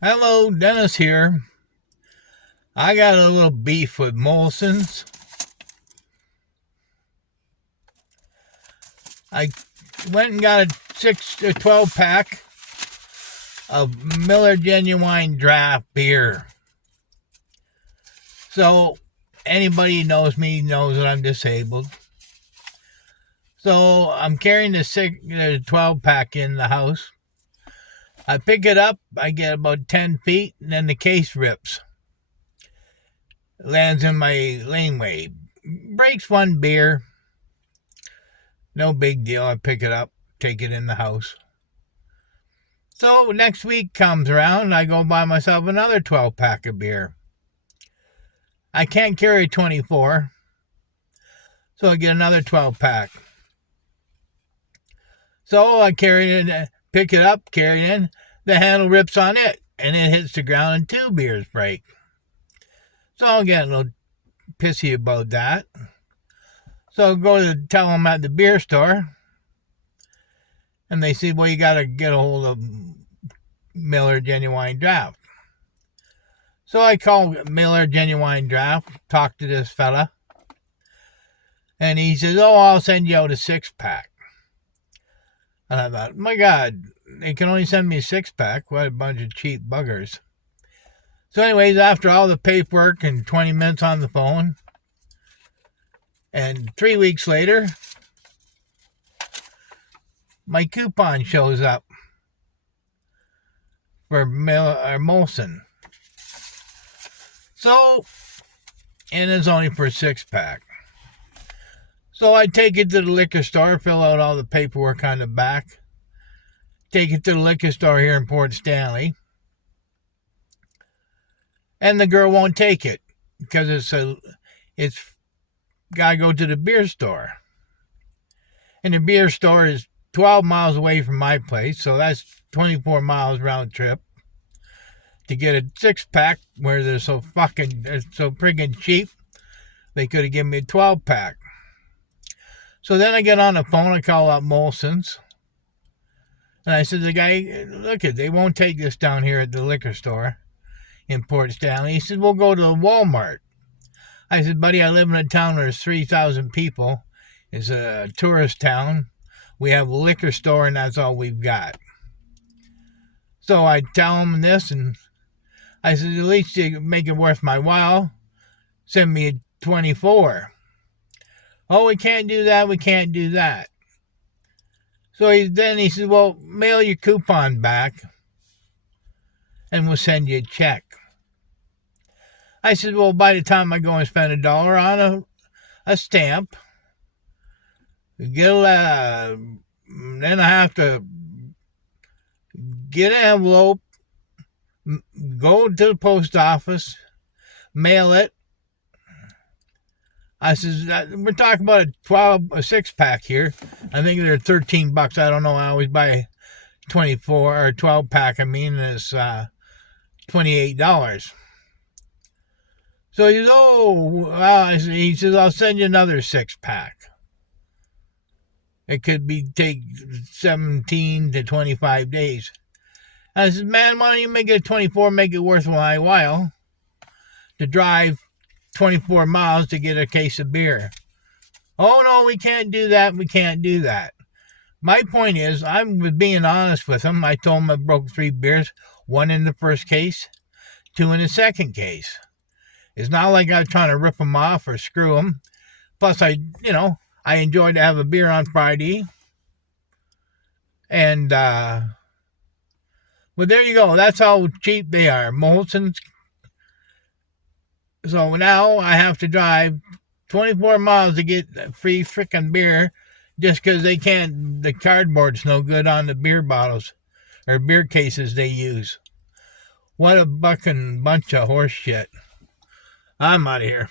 Hello, Dennis here. I got a little beef with Molson's. I went and got a 12 pack of Miller Genuine Draft beer. So, anybody who knows me knows that I'm disabled. So, I'm carrying the 12 pack in the house. I pick it up, I get about 10 feet, and then the case rips. Lands in my laneway. Breaks one beer. No big deal. I pick it up, take it in the house. So next week comes around, I go buy myself another 12 pack of beer. I can't carry 24, so I get another 12 pack. So I carry it, pick it up, carry it in. The handle rips on it, and it hits the ground, and 2 beers break. So I'm getting a little pissy about that. So I go to tell them at the beer store, and they say, well, you got to get a hold of Miller Genuine Draft. So I call Miller Genuine Draft, talk to this fella, and he says, oh, I'll send you out a 6-pack. And I thought, my God, they can only send me a 6-pack. What a bunch of cheap buggers. So anyways, after all the paperwork and 20 minutes on the phone, and 3 weeks later, my coupon shows up for Molson. So, and it's only for a 6-pack. So I take it to the liquor store, fill out all the paperwork on the back, take it to the liquor store here in Port Stanley, and the girl won't take it because it's got to go to the beer store. And the beer store is 12 miles away from my place, so that's 24 miles round trip to get a 6-pack where they're so friggin' cheap. They could have given me a 12-pack. So then I get on the phone, I call up Molson's, and I said to the guy, look, they won't take this down here at the liquor store in Port Stanley. He said, we'll go to Walmart. I said, buddy, I live in a town where there's 3,000 people. It's a tourist town. We have a liquor store, and that's all we've got. So I tell him this, and I said, at least you make it worth my while. Send me a 24. Oh, we can't do that. So he said, well, mail your coupon back, and we'll send you a check. I said, well, by the time I go and spend $1 on a stamp, then I have to get an envelope, go to the post office, mail it. I said, we're talking about a 6-pack here. I think they're $13. I don't know. I always buy 24 or 12-pack. I mean, it's $28. So he says, oh, well, he says, I'll send you another 6-pack. It could take 17 to 25 days. I said, man, why don't you make it a 24, make it worth my while to drive 24 miles to get a case of beer. Oh, no, we can't do that. My point is, I was being honest with him. I told him I broke 3 beers, 1 in the first case, 2 in the second case. It's not like I was trying to rip them off or screw them. Plus, I enjoy to have a beer on Friday. And, but there you go. That's how cheap they are. Molson's. So now I have to drive 24 miles to get free frickin' beer just because the cardboard's no good on the beer bottles or beer cases they use. What a fucking bunch of horse shit. I'm out of here.